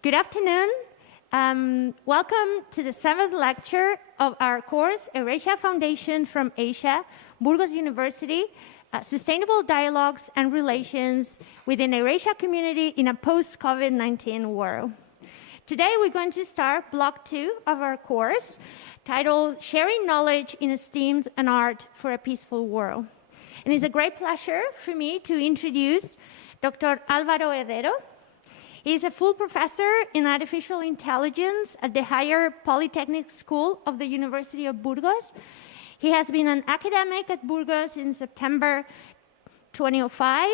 Good afternoon. Welcome to the 7th lecture of our course, EURASIA Foundation from Asia, Burgos University, Sustainable Dialogues and Relations within Eurasia Community in a post-COVID-19 world. Today we're going to start block 2 of our course, titled Sharing Knowledge in Esteem and Art for a Peaceful World. And it's a great pleasure for me to introduce Dr. Alvaro Herrero. He's a full professor in artificial intelligence at the Higher Polytechnic School of the University of Burgos. He has been an academic at Burgos in September 2005.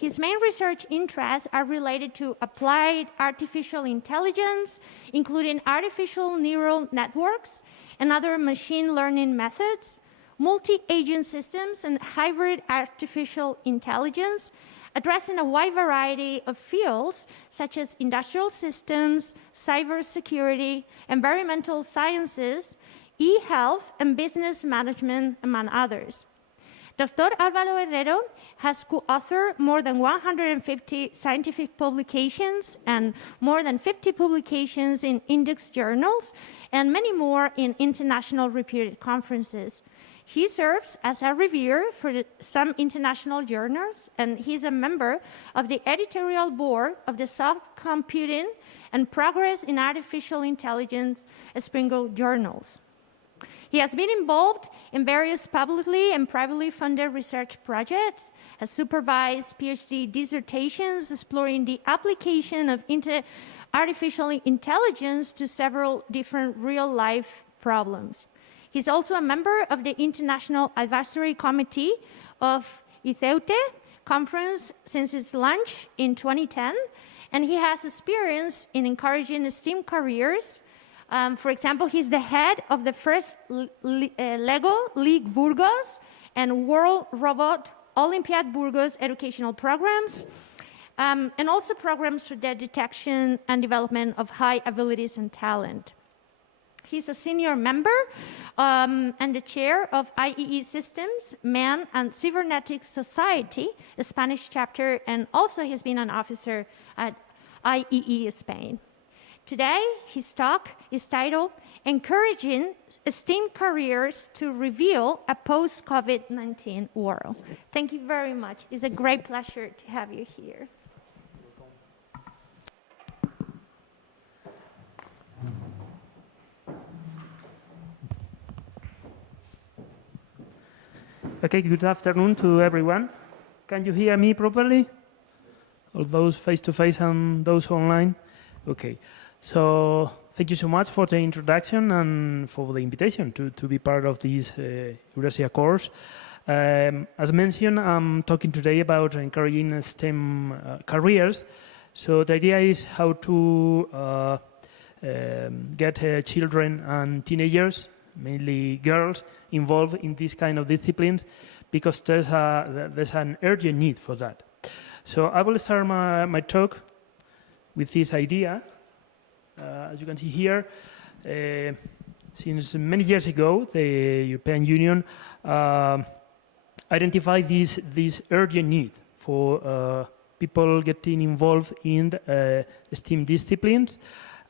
His main research interests are related to applied artificial intelligence, including artificial neural networks and other machine learning methods, multi-agent systems, and hybrid artificial intelligence, addressing a wide variety of fields such as industrial systems, cybersecurity, environmental sciences, e-health, and business management, among others. Dr. Alvaro Herrero has co-authored more than 150 scientific publications and more than 50 publications in index journals and many more in international reputed conferences. He serves as a reviewer for some international journals, and he's a member of the editorial board of the Soft Computing and Progress in Artificial Intelligence Springer journals. He has been involved in various publicly and privately funded research projects, has supervised PhD dissertations exploring the application of artificial intelligence to several different real-life problems. He's also a member of the International Advisory Committee of EURASIA conference since its launch in 2010, and he has experience in encouraging STEAM careers. For example, he's the head of the first LEGO League Burgos and World Robot Olympiad Burgos educational programs, and also programs for the detection and development of high abilities and talent. He's a senior member and the chair of IEE Systems, Man and Cybernetics Society, a Spanish chapter, and also he's been an officer at IEE Spain. Today, his talk is titled, Encouraging STEAM Careers to Reveal a Post-COVID-19 World. Thank you very much. It's a great pleasure to have you here. Okay, good afternoon to everyone. Can you hear me properly? All those face-to-face and those online? Okay. So thank you so much for the introduction and for the invitation to be part of this EURASIA course. As mentioned, I'm talking today about encouraging STEM careers. So the idea is how to get children and teenagers, mainly girls, involved in this kind of disciplines because there's an urgent need for that. So I will start my talk with this idea. As you can see here, since many years ago, the European Union identified this urgent need for people getting involved in STEM disciplines.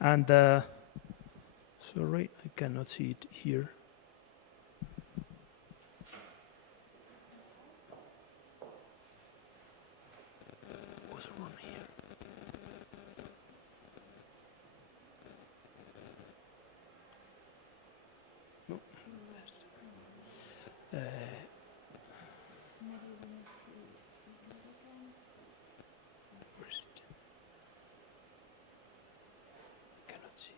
And sorry, I cannot see it here. What's wrong here? No. Where is it? Cannot see it.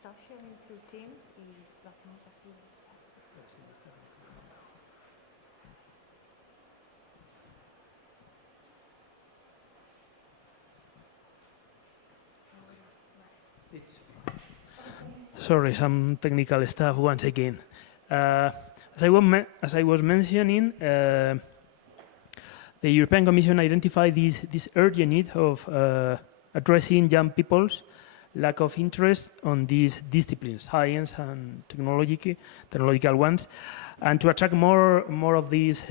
Stop sharing through Teams y lo hacemos así. Sorry, some technical stuff once again. As I was mentioning, the European Commission identified this urgent need of addressing young people's lack of interest on these disciplines, science and technological ones, and to attract more of these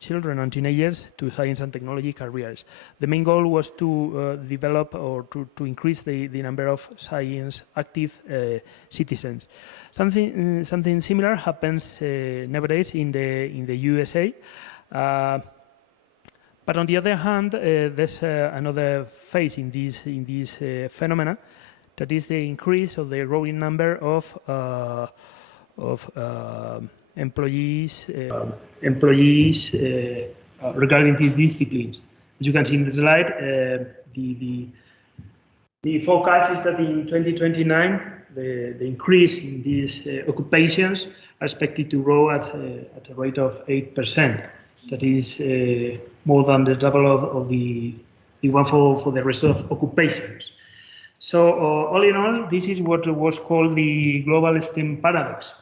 children and teenagers to science and technology careers. The main goal was to develop or to increase the number of science active citizens. Something similar happens nowadays in the USA. But on the other hand, there's another phase in this phenomena, that is the increase of the growing number of employees regarding these disciplines. As you can see in the slide, the forecast is that in 2029, the increase in these occupations are expected to grow at a rate of 8%. That is more than the double of the one for the rest of occupations. So all in all, this is what was called the global STEM paradox.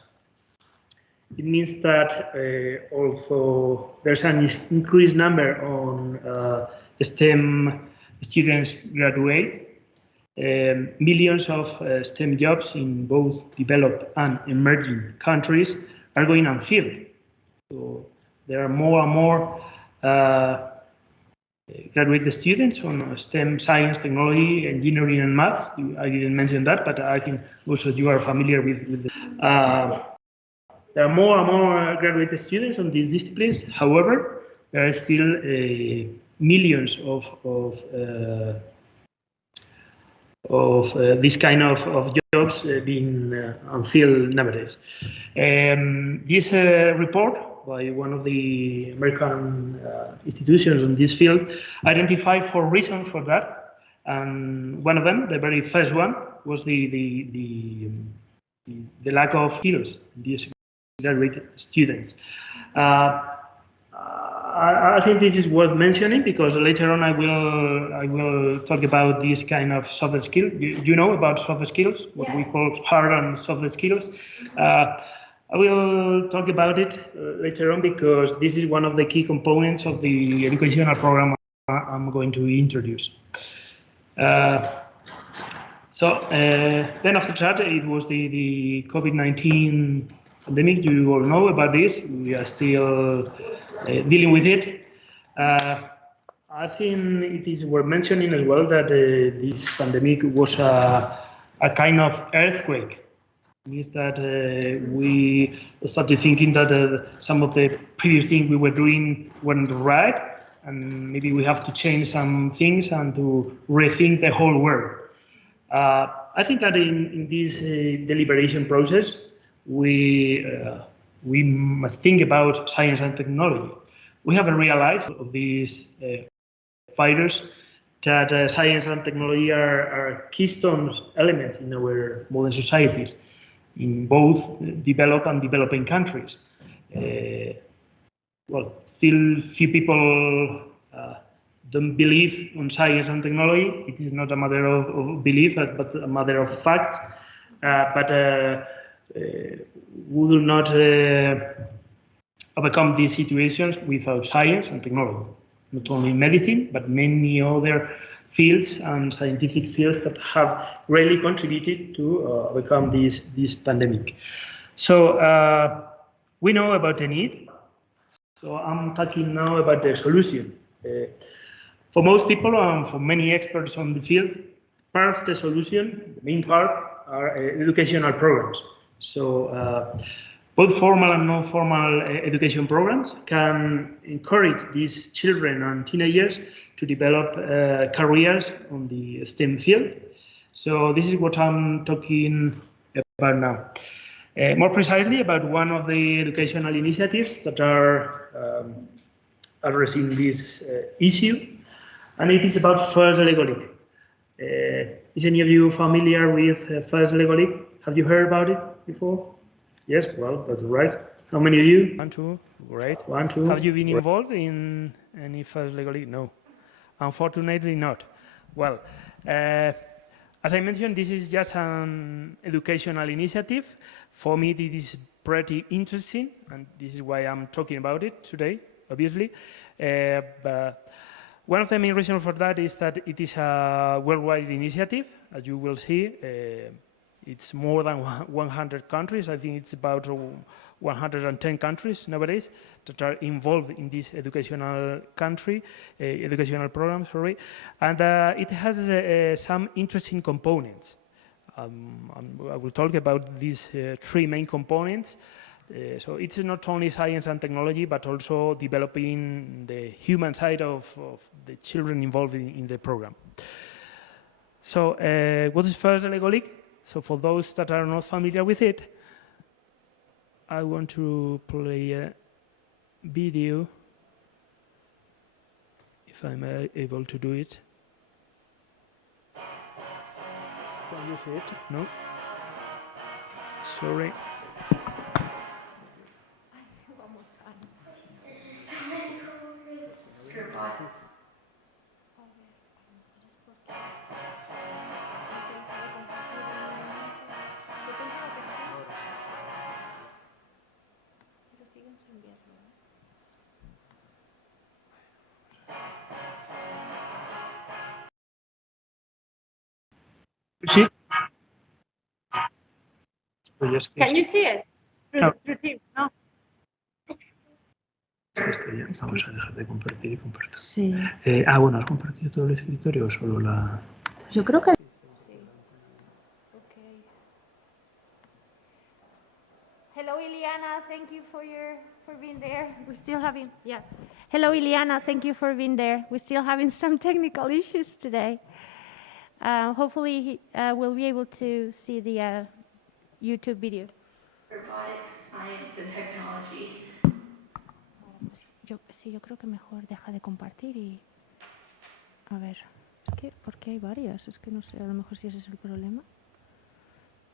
It means that although there's an increased number on STEM students graduate, millions of STEM jobs in both developed and emerging countries are going unfilled. So there are more and more graduate students on STEM, science, technology, engineering, and maths. I didn't mention that, but I think also you are familiar with the, there are more and more graduate students on these disciplines. However, there are still millions of this kind of jobs being unfilled nowadays. This report by one of the American institutions in this field identified 4 reasons for that, and one of them, the very first one, was the lack of skills in these graduate students. I think this is worth mentioning because later on I will talk about this kind of soft skills. You know about soft skills, what we call hard and soft skills. I will talk about it later on because this is one of the key components of the educational program I'm going to introduce. Then after that, it was the COVID-19 pandemic. You all know about this. We are still dealing with it. I think it is worth mentioning as well that this pandemic was a kind of earthquake. It means that we started thinking that some of the previous things we were doing weren't right, and maybe we have to change some things and to rethink the whole world. I think that in this deliberation process, we must think about science and technology. We haven't realized of these fighters that science and technology are keystone elements in our modern societies, in both developed and developing countries. Well, still few people don't believe on science and technology. It is not a matter of belief, but a matter of fact. We will not overcome these situations without science and technology. Not only medicine, but many other fields and scientific fields that have greatly contributed to overcome this pandemic. So we know about the need. So I'm talking now about the solution. For most people and for many experts on the field, part of the solution, the main part, are educational programs. So both formal and non-formal education programs can encourage these children and teenagers to develop careers on the STEM field. So this is what I'm talking about now. More precisely about one of the educational initiatives that are addressing this issue, and it is about FIRST LEGO League. Is any of you familiar with FIRST LEGO League? Have you heard about it before? Yes, well, that's right. How many of you? 1, 2, great. 1, 2. Have you been involved in any FIRST LEGO League? No, unfortunately not. Well, as I mentioned, this is just an educational initiative. For me, it is pretty interesting, and this is why I'm talking about it today, obviously. But One of the main reasons for that is that it is a worldwide initiative. As you will see, it's more than 100 countries. I think it's about 110 countries nowadays that are involved in this educational program, sorry. And it has some interesting components. I will talk about these three main components. So it's not only science and technology, but also developing the human side of the children involved in the program. So what is first the Lego League? So for those that are not familiar with it, I want to play a video, if I'm able to do it. Can you see it? No? Sorry. Sí. Can you see it? No. No. Vamos a dejar de compartir y compartir. Sí. Bueno, ¿has compartido todo el escritorio o solo la...? Yo creo que Sí. Okay. Hello, Iliana. Thank you for being there. We still having Hello, Iliana. Thank you for being there. We're still having some technical issues today. Hopefully, we'll be able to see the YouTube video. Robotics, science, and technology. Yo creo que mejor deja de compartir y... A ver, es que, ¿por qué hay varias? Es que no sé, a lo mejor si ese es el problema.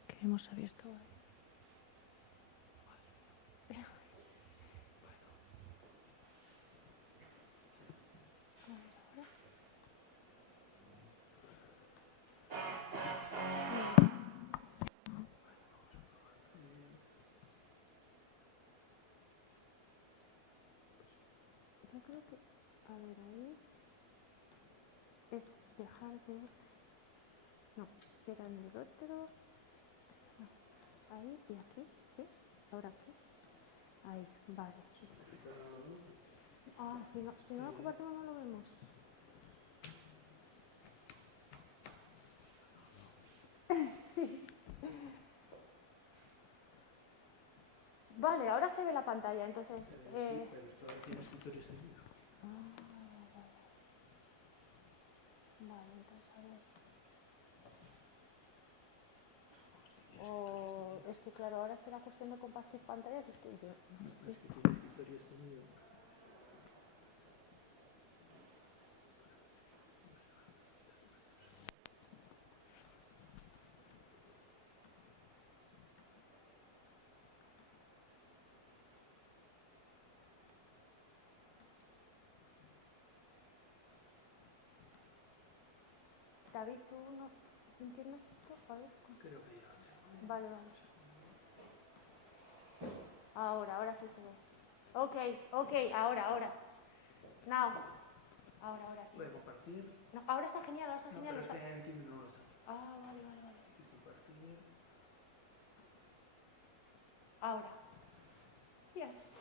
Que hemos abierto... Yo creo que, a ver, ahí es dejar de... No, era en el otro... Ahí y aquí, ¿sí? Ahora aquí. Ahí, vale. Si no lo compartimos no lo vemos. Sí. Vale, ahora se ve la pantalla, entonces... Vale, entonces a ver. O es que claro, ahora será cuestión de compartir pantallas, es que yo no sé. David, ¿tú no entiendes esto? A ver. Creo que ya. Vale. Ahora sí se ve. Ok, ahora. Now. Ahora sí. ¿Puede compartir? No, ahora está genial, No, pero es que en Teams no está. Vale. Compartir. Ahora. Yes.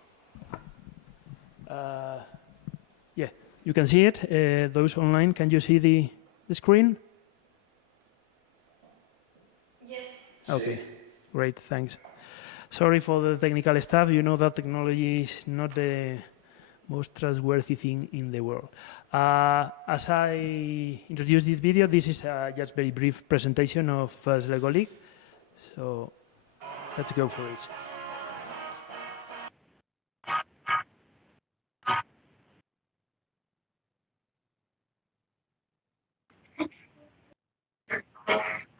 Yeah, you can see it. Those online, can you see the screen? Yes. Okay, great, thanks. Sorry for the technical stuff. You know that technology is not the most trustworthy thing in the world. As I introduce this video, this is just very brief presentation of Lego League. So let's go for it.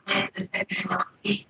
Science and technology.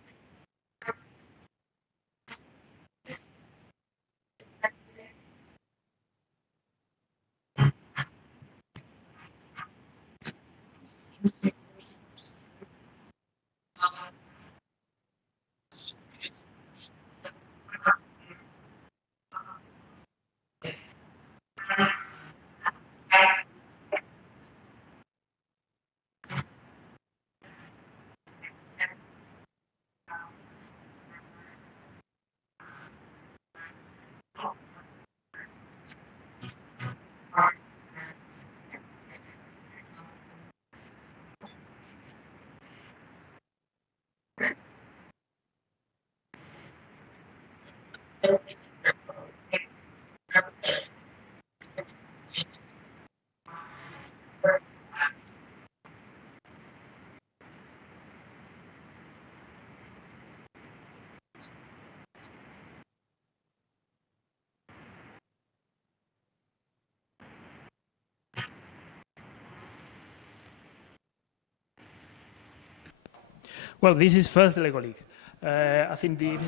Well, this is first Lego League. I think there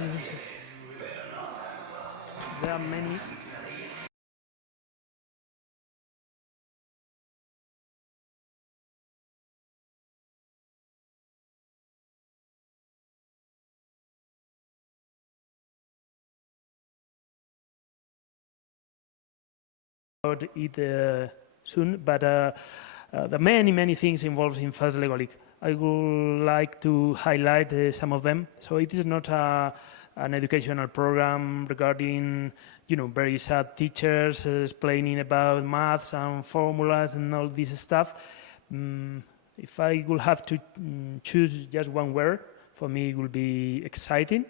are many. About it soon, but there are many things involved in first Lego League. I would like to highlight some of them. So it is not an educational program regarding, very sad teachers explaining about maths and formulas and all this stuff. If I would have to choose just one word, for me it would be exciting.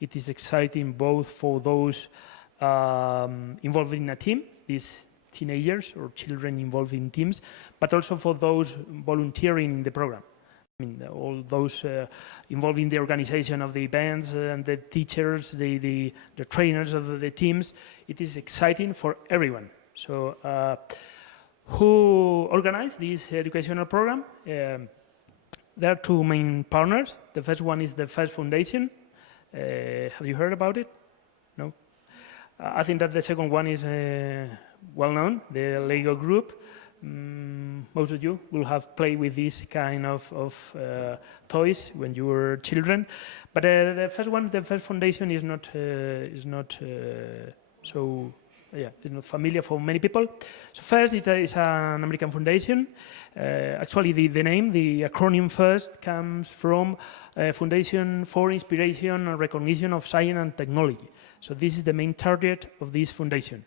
It is exciting both for those involved in a team, these teenagers or children involved in teams, but also for those volunteering in the program. I mean, all those involved in the organization of the events and the teachers, the trainers of the teams. It is exciting for everyone. So who organized this educational program? There are two main partners. The first one is the FIRST Foundation. Have you heard about it? No? I think that the second one is well known, the Lego Group. Most of you will have played with this kind of toys when you were children, but the first one, the FIRST Foundation, is not so it's not familiar for many people. So FIRST is an American foundation. Actually, the name, the acronym FIRST, comes from Foundation for Inspiration and Recognition of Science and Technology. So this is the main target of this foundation: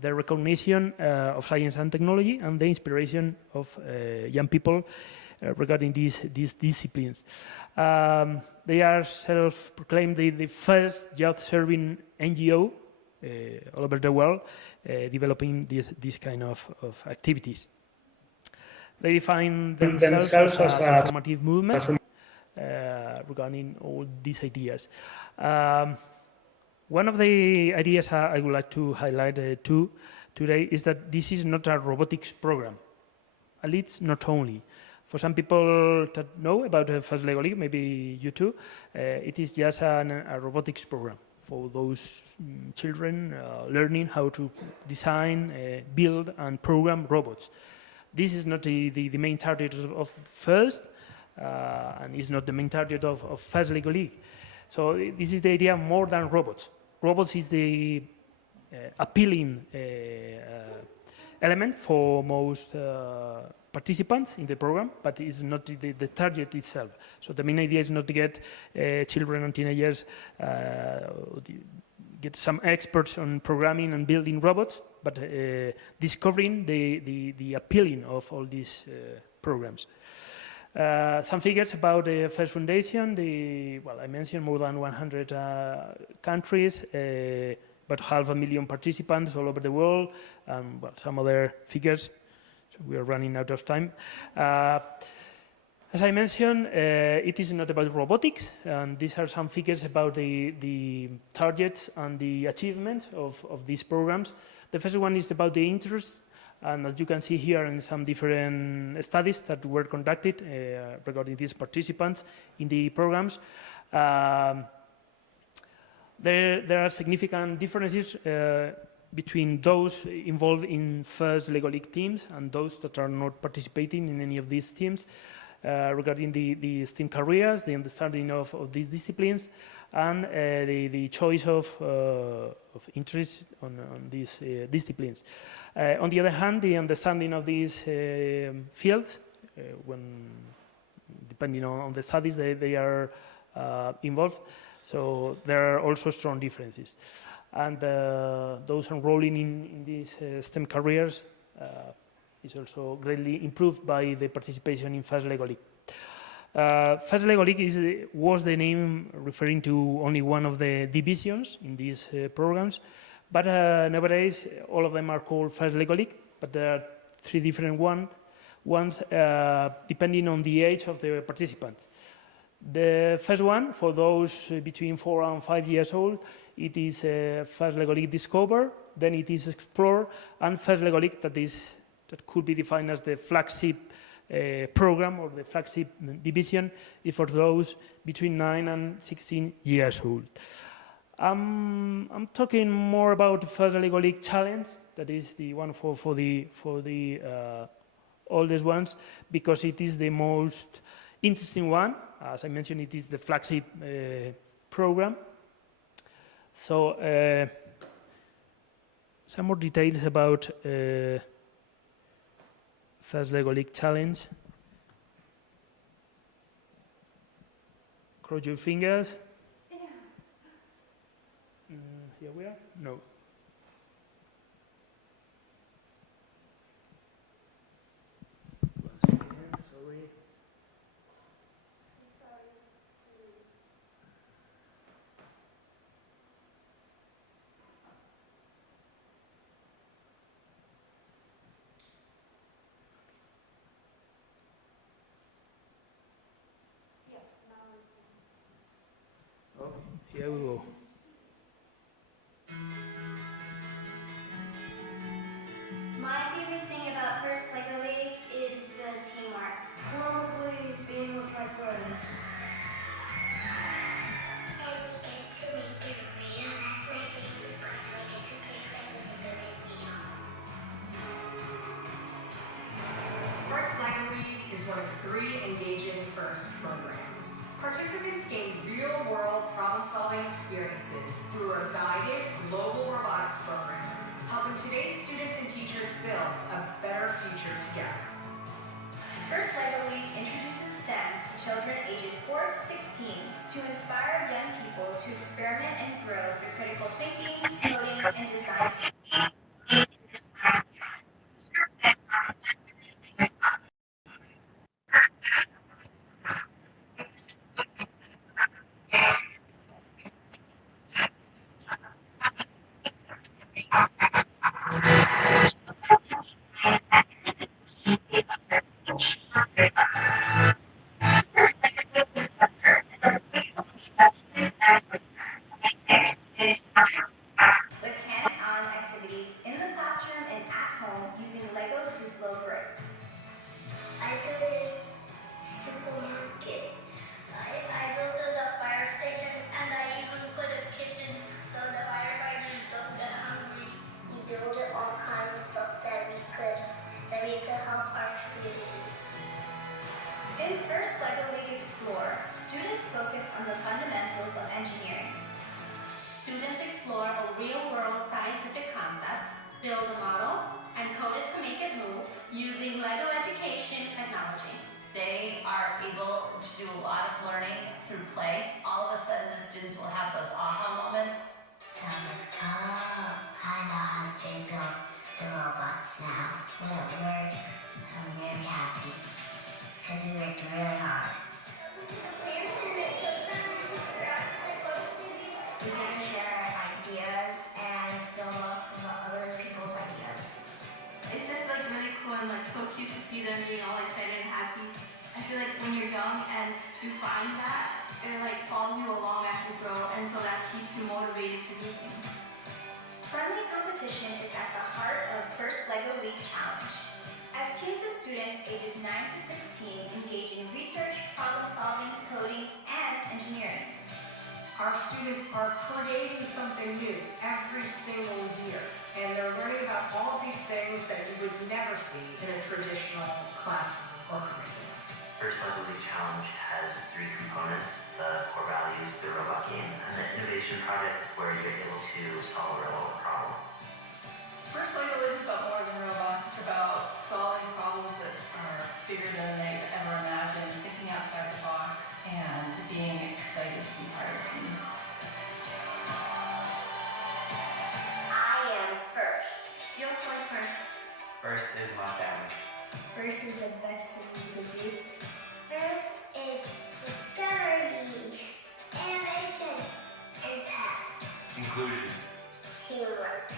the recognition of science and technology and the inspiration of young people regarding these disciplines. They are self-proclaimed the first youth-serving NGO all over the world developing this kind of activities. They define themselves as a transformative movement regarding all these ideas. One of the ideas I would like to highlight today is that this is not a robotics program, at least not only. For some people that know about the FIRST Lego League, maybe you too, it is just a robotics program for those children learning how to design, build and program robots. This is not the main target of FIRST, and is not the main target of FIRST Lego League. So this is the idea more than robots. Robots is the appealing element for most participants in the program, but it's not the target itself. So the main idea is not to get children and teenagers, get some experts on programming and building robots, but discovering the appealing of all these programs. Some figures about the FIRST Foundation. I mentioned more than 100 countries, about 500,000 participants all over the world, and some other figures. So we are running out of time. As I mentioned, it is not about robotics, and these are some figures about the targets and the achievements of these programs. The first one is about the interest. And as you can see here in some different studies that were conducted regarding these participants in the programs, there are significant differences between those involved in FIRST Lego League teams and those that are not participating in any of these teams regarding the STEAM careers, the understanding of these disciplines, and the choice of interest on these disciplines. On the other hand, the understanding of these fields, depending on the studies they are involved, so there are also strong differences. And those enrolling in these STEM careers is also greatly improved by the participation in FIRST Lego League. FIRST Lego League was the name referring to only one of the divisions in these programs, but nowadays all of them are called FIRST Lego League, but there are three different ones depending on the age of the participant. The first one, for those between 4 and 5 years old, it is FIRST Lego League Discover, then it is Explore, and FIRST Lego League that could be defined as the flagship program or the flagship division is for those between 9 and 16 years old. I'm talking more about the first Lego League challenge, that is the one for the oldest ones, because it is the most interesting one. As I mentioned, it is the flagship program. So some more details about first Lego League challenge. Cross your fingers. Here we are? No. Sorry. Oh, here we go. My favorite thing about First Lego League is the teamwork. Probably being with my friends. And we get to make it real. That's my favorite part. I get to play Legos in a big video. First Lego League is one of 3 engaging FIRST programs. Participants gain real-world problem-solving experiences through a guided global robotics program, helping today's students and teachers build a better future together. First Lego League introduces STEM to children ages 4 to 16 to inspire young people to experiment and grow through critical thinking, coding, and design. With hands-on activities in the classroom and at home using Lego to blow bricks. I built a supermarket. I built a fire station, and I even put a kitchen so the firefighters don't get hungry. We built all kinds of stuff that we could help our community. In First Lego League Explore, students focus on the fundamentals of engineering. Students explore a real-world scientific concept, build a model, and code it to make it move using LEGO education technology. They are able to do a lot of learning through play. All of a sudden, the students will have those aha moments. Sounds like, oh, I know how to build the robots now. When it works, I'm very happy. Because we worked really hard. We get to share our ideas and build off of other people's ideas. It's just like really cool and like so cute to see them being all excited and happy. I feel like when you're young and you find that, it like follows you along as you grow, and so that keeps you motivated to do things. Friendly competition is at the heart of First Lego League Challenge. As teams of students ages 9 to 16 engage in research, problem solving, coding, and engineering. Our students are creating something new every single year, and they're learning about all of these things that you would never see in a traditional classroom or curriculum. First Lego League Challenge has 3 components: the core values, the robot game, and the innovation project, where you're able to solve a real-world problem. First Lego is about more than robots. It's about solving problems that are bigger than they could ever imagine, thinking outside the box, and being excited to be part of the team. I am first. You'll sort first. First is my family. First is the best thing you can do. First is discovery, innovation, impact, Inclusion. teamwork,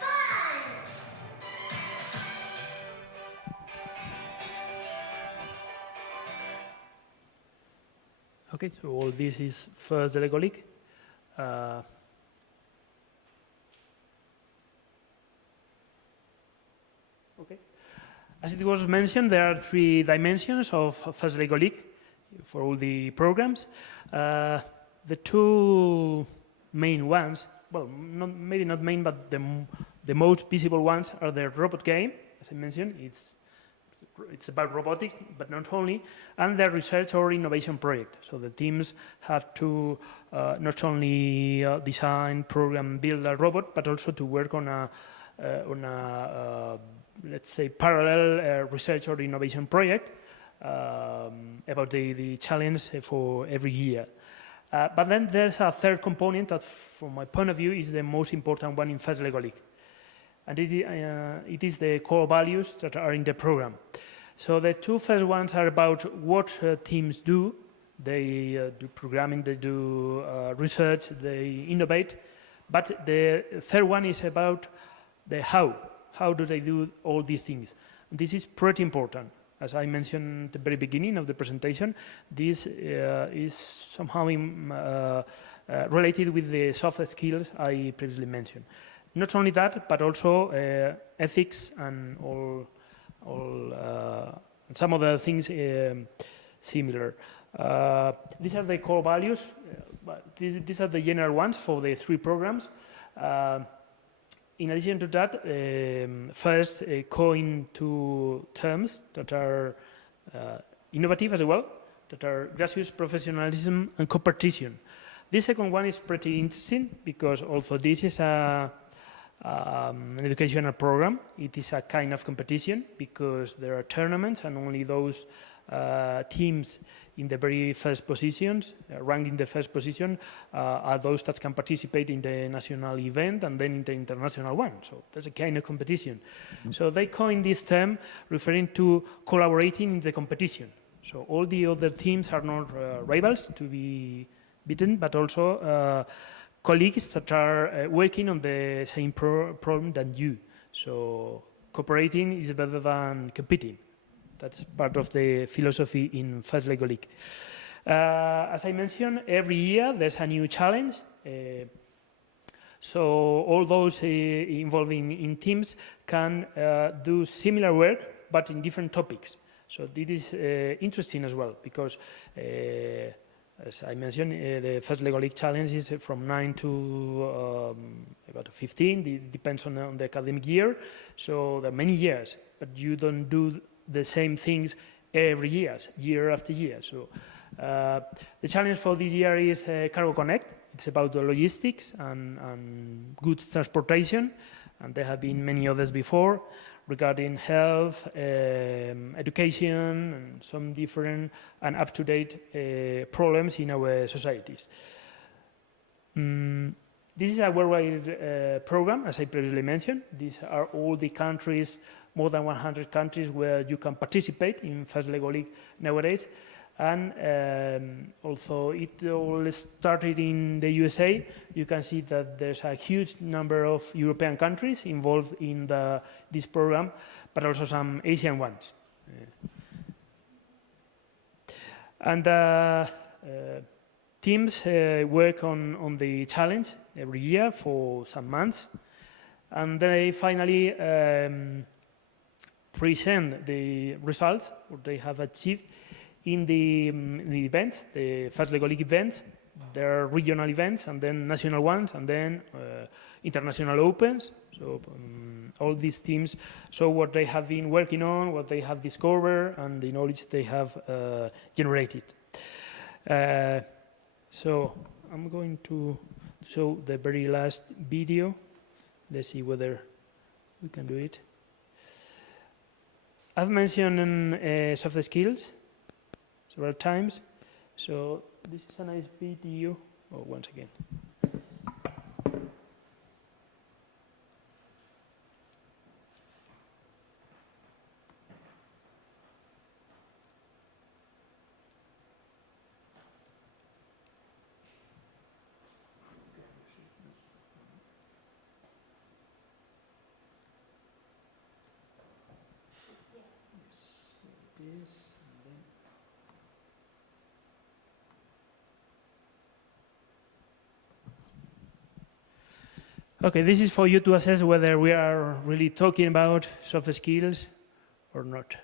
fun! Okay, so all this is first the Lego League. Okay. As it was mentioned, there are 3 dimensions of first Lego League for all the programs. The 2 main ones, well, maybe not main, but the most visible ones are the robot game, as I mentioned. It's about robotics, but not only, and the research or innovation project. So the teams have to not only design, program, build a robot, but also to work on a let's say, parallel research or innovation project about the challenge for every year. But then there's a third component that, from my point of view, is the most important one in first Lego League. And it is the core values that are in the program. So the 2 first ones are about what teams do. They do programming, they do research, they innovate. But the third one is about the how. How do they do all these things? This is pretty important. As I mentioned at the very beginning of the presentation, this is somehow related with the soft skills I previously mentioned. Not only that, but also ethics and some other things similar. These are the core values. These are the general ones for the 3 programs. In addition to that, first coin 2 terms that are innovative as well, that are gracious, professionalism, and competition. This second one is pretty interesting because although this is an educational program, it is a kind of competition because there are tournaments and only those teams in the very first positions, ranked in the first position, are those that can participate in the national event and then in the international one. So there's a kind of competition. So they coined this term referring to collaborating in the competition. So all the other teams are not rivals to be beaten, but also colleagues that are working on the same problem than you. So cooperating is better than competing. That's part of the philosophy in first Lego League. As I mentioned, every year there's a new challenge. So all those involved in teams can do similar work, but in different topics. So this is interesting as well, because as I mentioned, the first Lego League challenge is from 9 to about 15. It depends on the academic year. So there are many years, but you don't do the same things every year after year. So the challenge for this year is Cargo Connect. It's about the logistics and goods transportation, and there have been many others before regarding health, education, and some different and up-to-date problems in our societies. This is a worldwide program, as I previously mentioned. These are all the countries, more than 100 countries where you can participate in first Lego League nowadays. And although it all started in the USA, you can see that there's a huge number of European countries involved in this program, but also some Asian ones. And teams work on the challenge every year for some months, and they finally present the results what they have achieved in the event, the first Lego League events. There are regional events and then national ones and then international opens. So all these teams show what they have been working on, what they have discovered, and the knowledge they have generated. So I'm going to show the very last video. Let's see whether we can do it. I've mentioned soft skills several times. So this is a nice video. Oh, once again. Okay, this is for you to assess whether we are really talking about soft skills or not.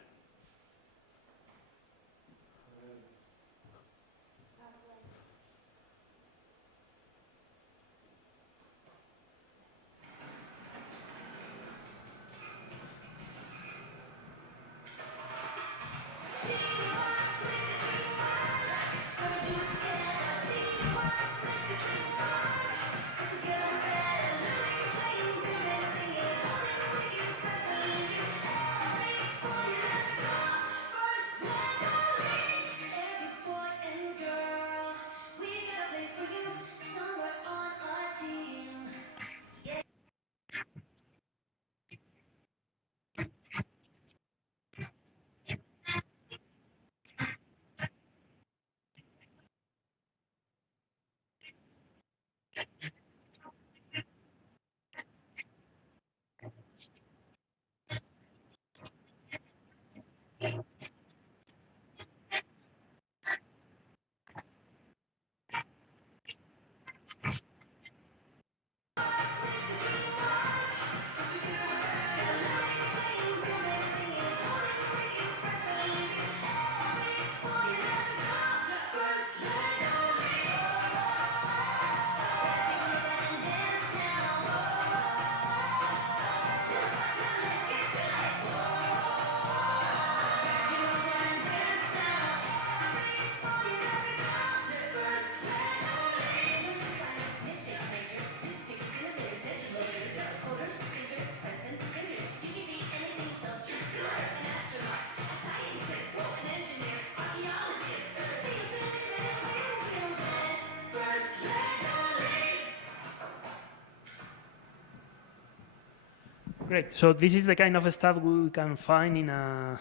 Great. So this is the kind of stuff we can find in a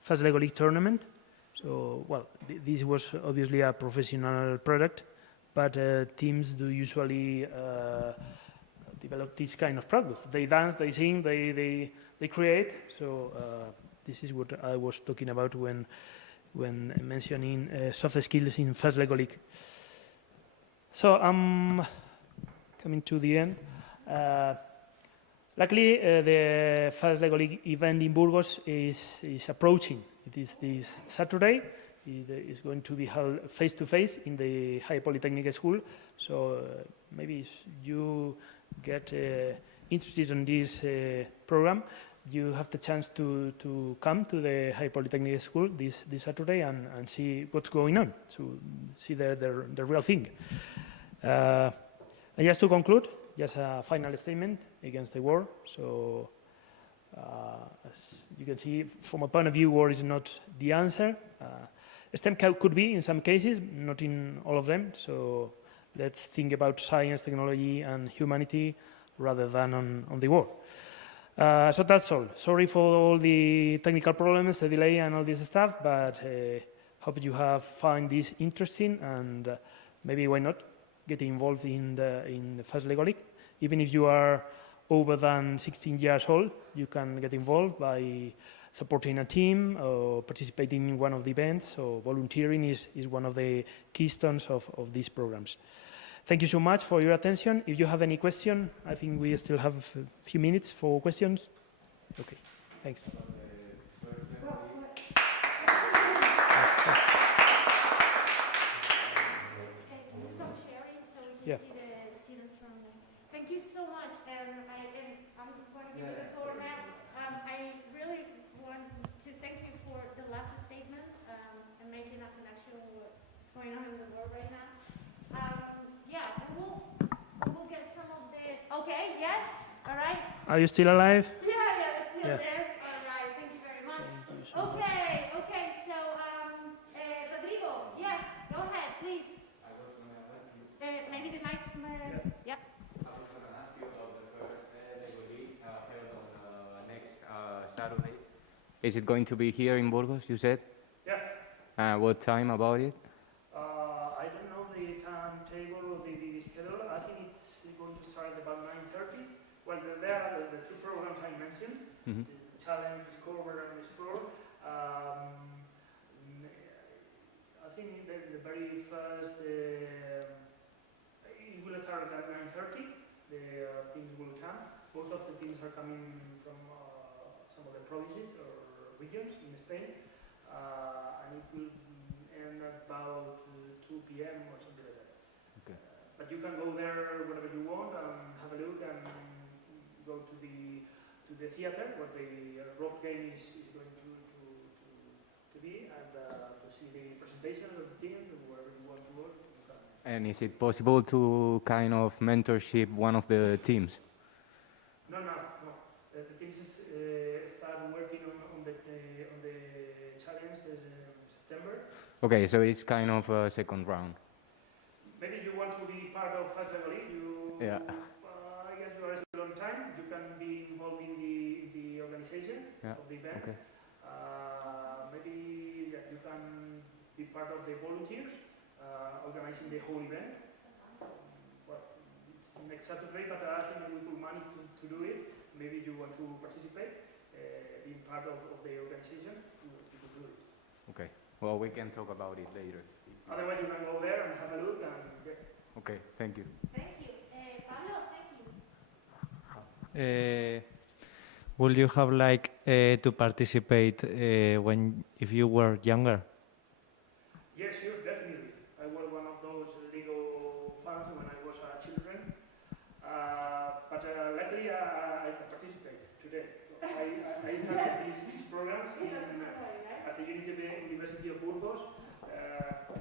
Fast Lego League tournament. So, well, this was obviously a professional product, but teams do usually develop this kind of products. They dance, they sing, they create. So this is what I was talking about when mentioning soft skills in Fast Lego League. So I'm coming to the end. Luckily, the Fast Lego League event in Burgos is approaching. It is this Saturday. It is going to be held face-to-face in the High Polytechnic School. So maybe if you get interested in this program, you have the chance to come to the High Polytechnic School this Saturday and see what's going on, to see the real thing. And just to conclude, just a final statement against the war. So, as you can see, from a point of view, war is not the answer. STEM could be in some cases, not in all of them. So let's think about science, technology, and humanity rather than on the war. So that's all. Sorry for all the technical problems, the delay, and all this stuff, but hope you have found this interesting, and maybe why not get involved in the Fast Lego League. Even if you are over than 16 years old, you can get involved by supporting a team or participating in one of the events. So volunteering is one of the keystones of these programs. Thank you so much for your attention. If you have any question, I think we still have a few minutes for questions. Okay, thanks. Yeah. Thank you so much, and I'm going to give you the floor now. I really want to thank you for the last statement and making a connection with what's going on in the world right now. Yeah, we will get some of the. Okay, yes, all right. Are you still alive? Yeah, it's still there. All right, thank you very much. Thank you so much. Okay. So, Rodrigo, yes, go ahead, please. I was going to ask you. Maybe the mic. Yeah. I was going to ask you about the first Lego League held on next Saturday. Is it going to be here in Burgos, you said? Yeah. What time about it? I don't know the timetable or the schedule. I think it's going to start about 9:30. Well, there are the two programs I mentioned, the Challenge, Discover, and Explore. I think the very first, it will start at 9:30. The teams will come. Most of the teams are coming from some of the provinces or regions in Spain, and it will end at about 2 p.m. or something like that. Okay. But you can go there whenever you want and have a look and go to the theater where the rock game is going to be, and to see the presentations of the teams and wherever you want to work. And is it possible to kind of mentorship one of the teams? No. The teams start working on the challenge in September. Okay, so it's kind of a second round. Maybe you want to be part of Fast Level League. Yeah. I guess you are still on time. You can be involved in the organization of the event. Okay. Maybe you can be part of the volunteers organizing the whole event. Well, it's next Saturday, but I think we could manage to do it. Maybe you want to participate, being part of the organization, you could do it. Okay. Well, we can talk about it later. Otherwise, you can go there and have a look and Okay, thank you. Thank you. Pablo, thank you. Would you have like to participate if you were younger? Yes, sure, definitely. I was one of those Lego fans when I was a children. But luckily, I can participate today. So I started these programs at the University of Burgos.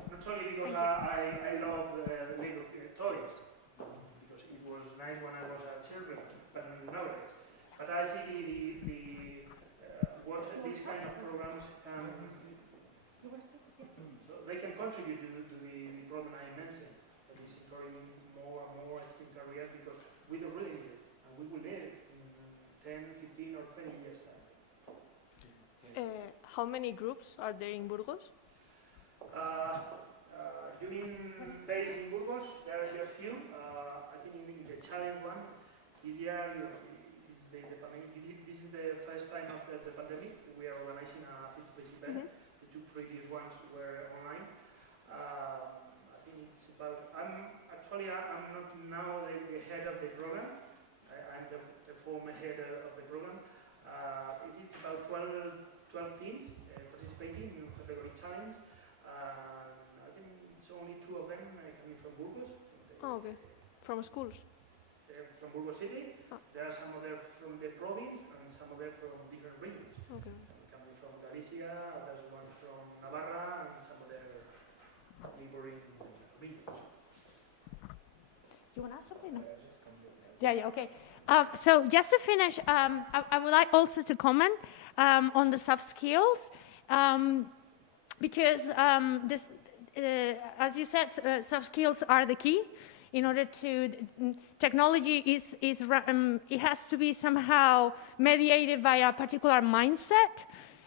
Not only because I love Lego toys, because it was nice when I was a children, but nowadays. But I see what these kind of programs can, so they can contribute to the problem I mentioned, that is encouraging more and more STEM careers, because we don't really need it, and we will need it in 10, 15 or 20 years time. How many groups are there in Burgos? You mean based in Burgos? There are just few. I think in the challenge one, this year this is the first time after the pandemic. We are organizing a face-to-face event. The two previous ones were online. I think it's about. I'm not now the head of the program. I'm the former head of the program. It is about 12 teams participating in the challenge. I think it's only 2 of them coming from Burgos. Oh, okay. From schools? They're from Burgos City. There are some of them from the province and some of them from different regions. Okay. Coming from Galicia, there's one from Navarra, and some other neighboring regions. You want to ask something? No? Yeah, okay. So just to finish, I would like also to comment on the soft skills, because as you said, soft skills are the key. In order to, technology it has to be somehow mediated by a particular mindset.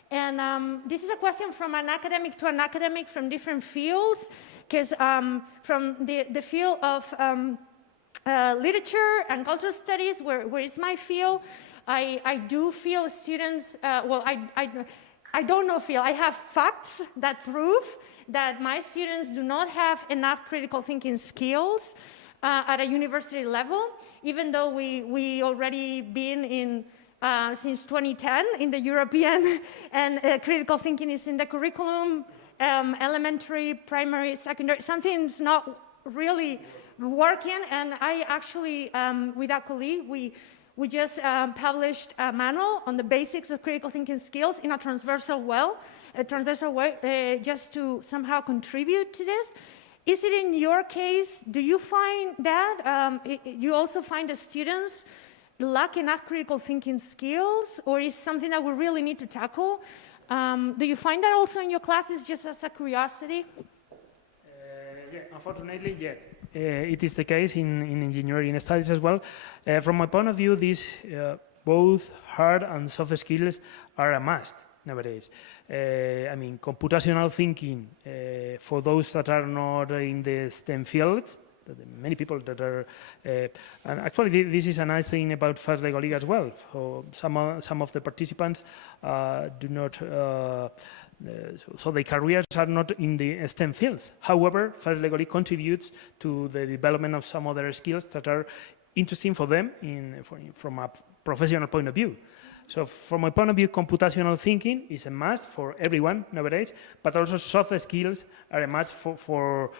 And this is a question from an academic to an academic from different fields, because from the field of literature and cultural studies, where is my field, I do feel students, I don't know feel, I have facts that prove that my students do not have enough critical thinking skills at a university level, even though we already been in since 2010 in the European, and critical thinking is in the curriculum, elementary, primary, secondary, something's not really working. And I actually, with a colleague, we just published a manual on the basics of critical thinking skills in a transversal way, just to somehow contribute to this. Is it in your case, do you find that you also find the students lack enough critical thinking skills, or is something that we really need to tackle? Do you find that also in your classes, just as a curiosity? Yeah, unfortunately, yeah. It is the case in engineering studies as well. From my point of view, these both hard and soft skills are a must nowadays. I mean, computational thinking for those that are not in the STEM fields, many people that are, and actually this is a nice thing about Fast Lego League as well. So some of the participants do not. So their careers are not in the STEM fields. However, Fast Lego League contributes to the development of some other skills that are interesting for them from a professional point of view. So from my point of view, computational thinking is a must for everyone nowadays, but also soft skills are a must for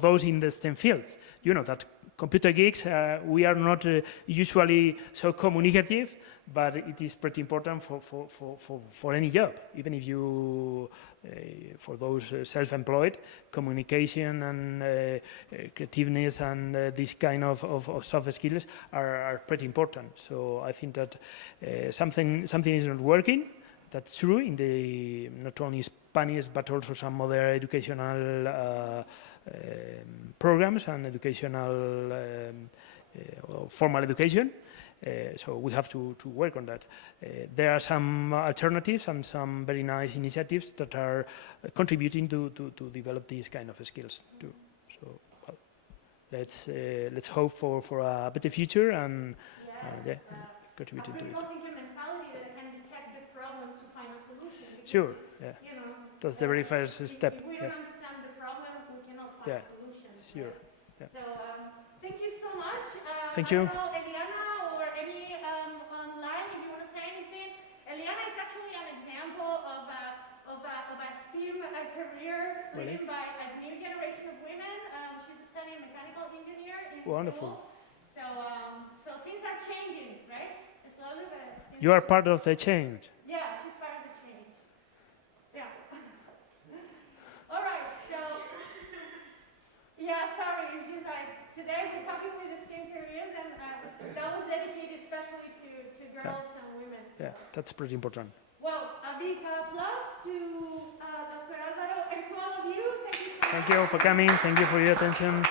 those in the STEM fields. You know that computer geeks, we are not usually so communicative, but it is pretty important for any job. Even if you, for those self-employed, communication and creativeness and this kind of soft skills are pretty important. So I think that something is not working. That's true in the not only Spanish but also some other educational programs and educational formal education. So we have to work on that. There are some alternatives and some very nice initiatives that are contributing to develop these kind of skills too. So well, let's hope for a better future and contributing to it. Thinking mentality that can detect the problems to find a solution. Sure. Yeah. You know, that's the very first step. If we don't understand the problem, we cannot find a solution. Sure. Yeah. So thank you so much. Thank you. Eliana or any online, if you want to say anything. Eliana is actually an example of a STEAM career led by a new generation of women. She's studying mechanical engineer in Wonderful. school. So things are changing, right? Slowly, but you are part of the change. Yeah, she's part of the change. Yeah. All right. So yeah, sorry. It's just like today we're talking with the STEM careers, and that was dedicated especially to girls and women. So. Yeah, that's pretty important. Well, a big applause to Dr. Alvaro and to all of you. Thank you so much. Thank you for coming. Thank you for your attention.